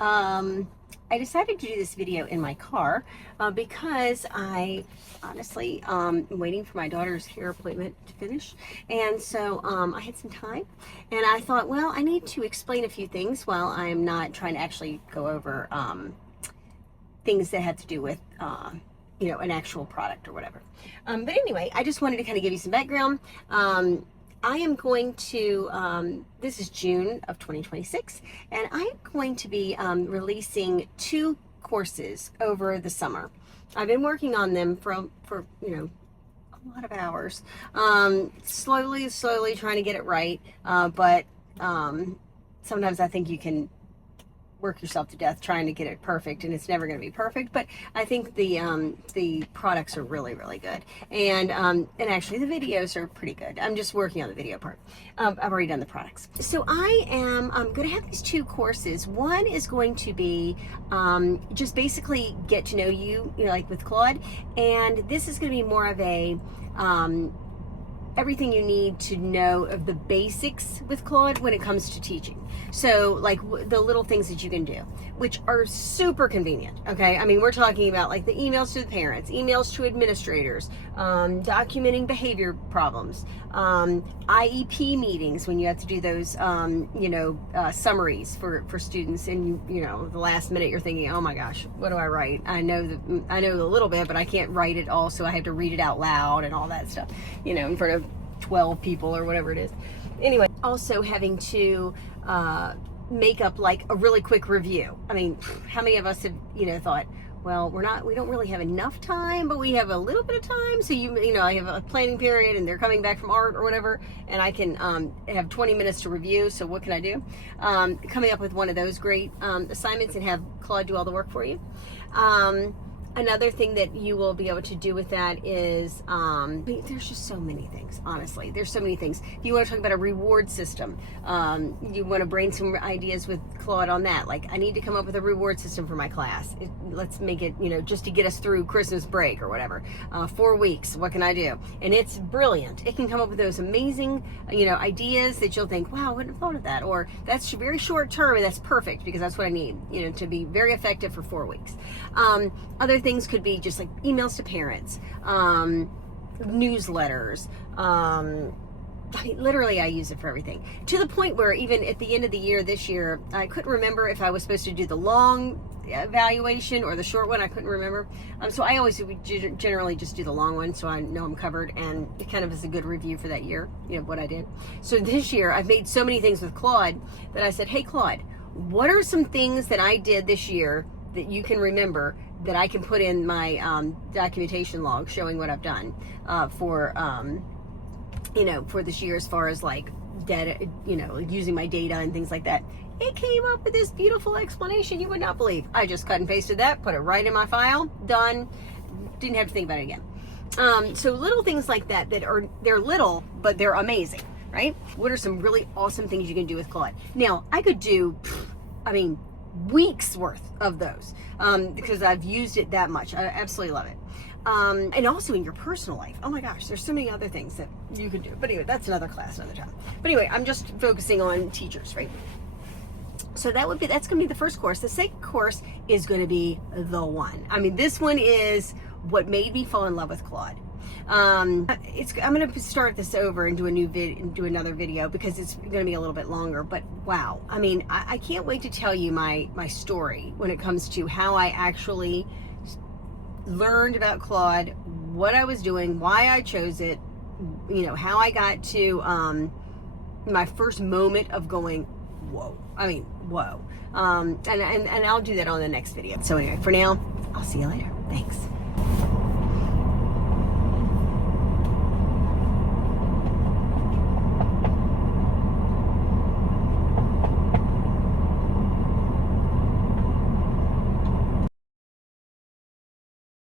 I decided to do this video in my car because I honestly am waiting for my daughter's hair appointment to finish. And so I had some time and I thought, well, I need to explain a few things while I'm not trying to actually go over things that had to do with an actual product or whatever. But anyway, I just wanted to kind of give you some background. I am going to, this is June of 2026, and I am going to be releasing 2 courses over the summer. I've been working on them for a lot of hours, slowly trying to get it right, but sometimes I think you can work yourself to death trying to get it perfect, and it's never going to be perfect. But I think the products are really good, and actually the videos are pretty good. I'm just working on the video part. I've already done the products. So I am going to have these 2 courses. One is going to be just basically get to know you, like with Claude, and this is going to be more of a everything you need to know of the basics with Claude when it comes to teaching. So like the little things that you can do, which are super convenient, okay? I mean, we're talking about like the emails to the parents, emails to administrators, documenting behavior problems, IEP meetings when you have to do those, summaries for students, and the last minute you're thinking, oh my gosh, what do I write? I know a little bit, but I can't write it all, so I have to read it out loud and all that stuff, in front of 12 people or whatever it is. Anyway, also having to make up like a really quick review. I mean, how many of us have thought, well, we don't really have enough time, but we have a little bit of time, so I have a planning period and they're coming back from art or whatever, and I can have 20 minutes to review, so what can I do? Coming up with one of those great assignments and have Claude do all the work for you. Another thing that you will be able to do with that is, there's just so many things, honestly. There's so many things. If you want to talk about a reward system, you want to brainstorm ideas with Claude on that. Like, I need to come up with a reward system for my class. Let's make it, just to get us through Christmas break or whatever. 4 weeks, what can I do? And it's brilliant. It can come up with those amazing, ideas that you'll think, wow, I wouldn't have thought of that. Or that's very short term and that's perfect because that's what I need, to be very effective for 4 weeks. Other things could be just like emails to parents, newsletters. I mean, literally, I use it for everything. To the point where even at the end of the year this year, I couldn't remember if I was supposed to do the long evaluation or the short one. I couldn't remember. So I always generally just do the long one, so I know I'm covered, and it kind of is a good review for that year, what I did. So this year, I've made so many things with Claude that I said, hey, Claude, what are some things that I did this year that you can remember that I can put in my documentation log showing what I've done for this year, as far as like data, using my data and things like that. It came up with this beautiful explanation you would not believe. I just cut and pasted that, put it right in my file, done. Didn't have to think about it again. So little things like that they're little, but they're amazing, right? What are some really awesome things you can do with Claude? Now, I could do, weeks worth of those because I've used it that much. I absolutely love it. And also in your personal life. Oh my gosh, there's so many other things that you can do. But anyway, that's another class, another time. But anyway, I'm just focusing on teachers, right? So that's going to be the first course. The second course is going to be the one. I mean, this one is what made me fall in love with Claude. I'm going to start this over and do another video because it's going to be a little bit longer, but wow. I mean, I can't wait to tell you my story when it comes to how I actually learned about Claude, what I was doing, why I chose it, how I got to, my first moment of going, whoa. I mean, whoa. And I'll do that on the next video. So anyway, for now, I'll see you later. Thanks.